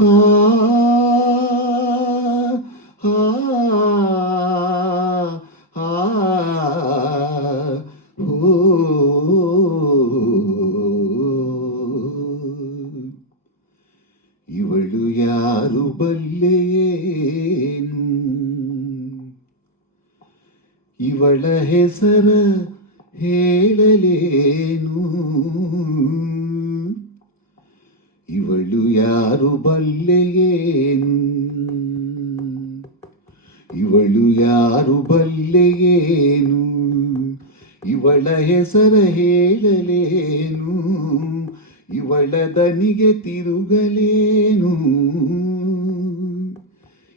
ಆ ಆ ಆ ಓ ಇವಳು ಯಾರು ಬಲ್ಲೆಯೇನು, ಇವಳ ಹೆಸರ ಹೇಳಲೇನು, ಇವಳು ಯಾರು ಬಲ್ಲೆಯೇನು, ಇವಳು ಯಾರು ಬಲ್ಲೆಯೇನು, ಇವಳ ಹೆಸರ ಹೇಳಲೇನು, ಇವಳ ದನಿಗೆ ತಿರುಗಲೇನು,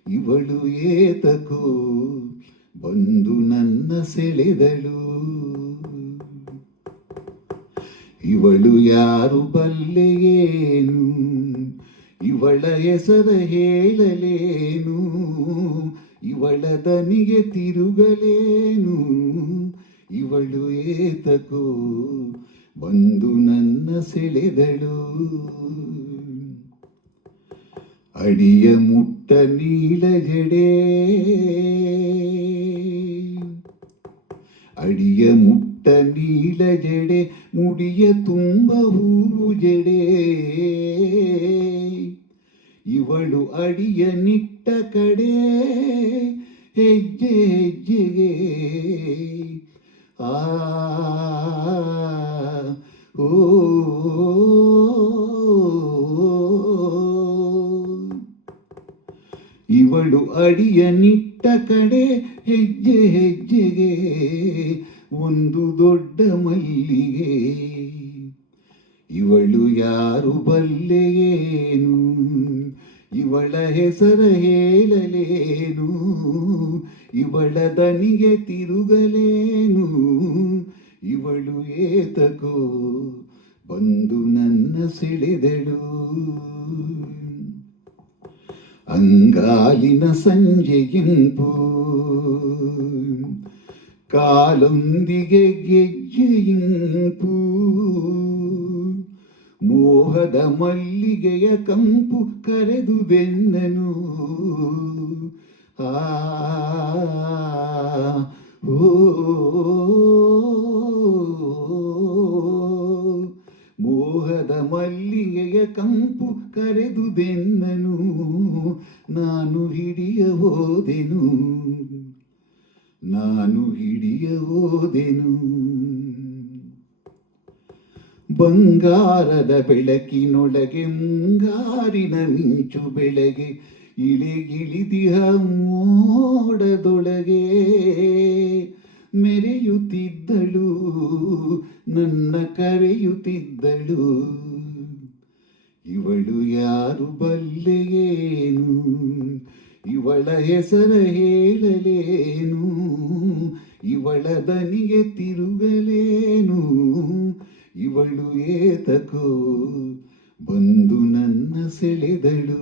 ಇವಳು ಏತಕೋ ಬಂದು ನನ್ನ ಸೆಳೆದಳು, ಇವಳು ಯಾರು ಬಲ್ಲೆಯೇನು, ಇವಳ ಹೆಸರ ಹೇಳಲೇನು, ಇವಳ ದನಿಗೆ ತಿರುಗಲೇನು, ಇವಳು ಏತಕೋ ಬಂದು ನನ್ನ ಸೆಳೆದಳು. ಅಡಿಯ ಮುಟ್ಟ ನೀಳ ಜಡೆ, ಅಡಿಯ ಮುಟ್ಟ ನೀಳ ಜಡೆ, ಮುಡಿಯ ತುಂಬ ಹೂವು ಜಡೆ, ಇವಳು ಅಡಿಯ ನಿಟ್ಟ ಕಡೆ ಹೆಜ್ಜೆ ಹೆಜ್ಜೆಗೆ ಆ ಓ ಇವಳು ಅಡಿಯ ನಿಟ್ಟ ಕಡೆ ಹೆಜ್ಜೆ ಹೆಜ್ಜೆಗೆ ಒಂದು ದೊಡ್ಡ ಮಲ್ಲಿಗೆ, ಇವಳು ಯಾರು ಬಲ್ಲೆಯೇನು, ಇವಳ ಹೆಸರ ಹೇಳಲೇನು, ಇವಳ ದನಿಗೆ ತಿರುಗಲೇನು, ಇವಳು ಏತಕೋ ಬಂದು ನನ್ನ ಸೆಳೆದಳು. ಅಂಗಾಲಿನ ಸಂಜೆಯಿಂಪು, ಕಾಲೊಂದಿಗೆ ಗೆಜ್ಜೆಯಿಂಪು, ಮೋಹದ ಮಲ್ಲಿಗೆಯ ಕಂಪು ಕರೆದು ಬೆನ್ನನು, ಆ ಓ ಮೋಹದ ಮಲ್ಲಿಗೆಯ ಕಂಪು ಕರೆದು ಬೆನ್ನನು, ನಾನು ಹಿಡಿಯ ಹೋದೆನು, ನಾನು ಹಿಡಿಯ ಹೋದೆನು. ಬಂಗಾರದ ಬೆಳಕಿನೊಳಗೆ ಮುಂಗಾರಿನ ಮಿಂಚು ಬೆಳಗ್ಗೆ ಇಳಿಗಿಳಿದಿಹ ಮೋಡದೊಳಗೆ ಮೆರೆಯುತ್ತಿದ್ದಳು, ನನ್ನ ಕರೆಯುತ್ತಿದ್ದಳು, ಇವಳು ಯಾರು ಬಲ್ಲೆಯೇನು, ಇವಳ ಹೆಸರ ಹೇಳಲೇನು, ಇವಳ ದನಿಗೆ ತಿರುಗಲೇನು, ಇವಳು ಏತಕೋ ಬಂದು ನನ್ನ ಸೆಳೆದಳು.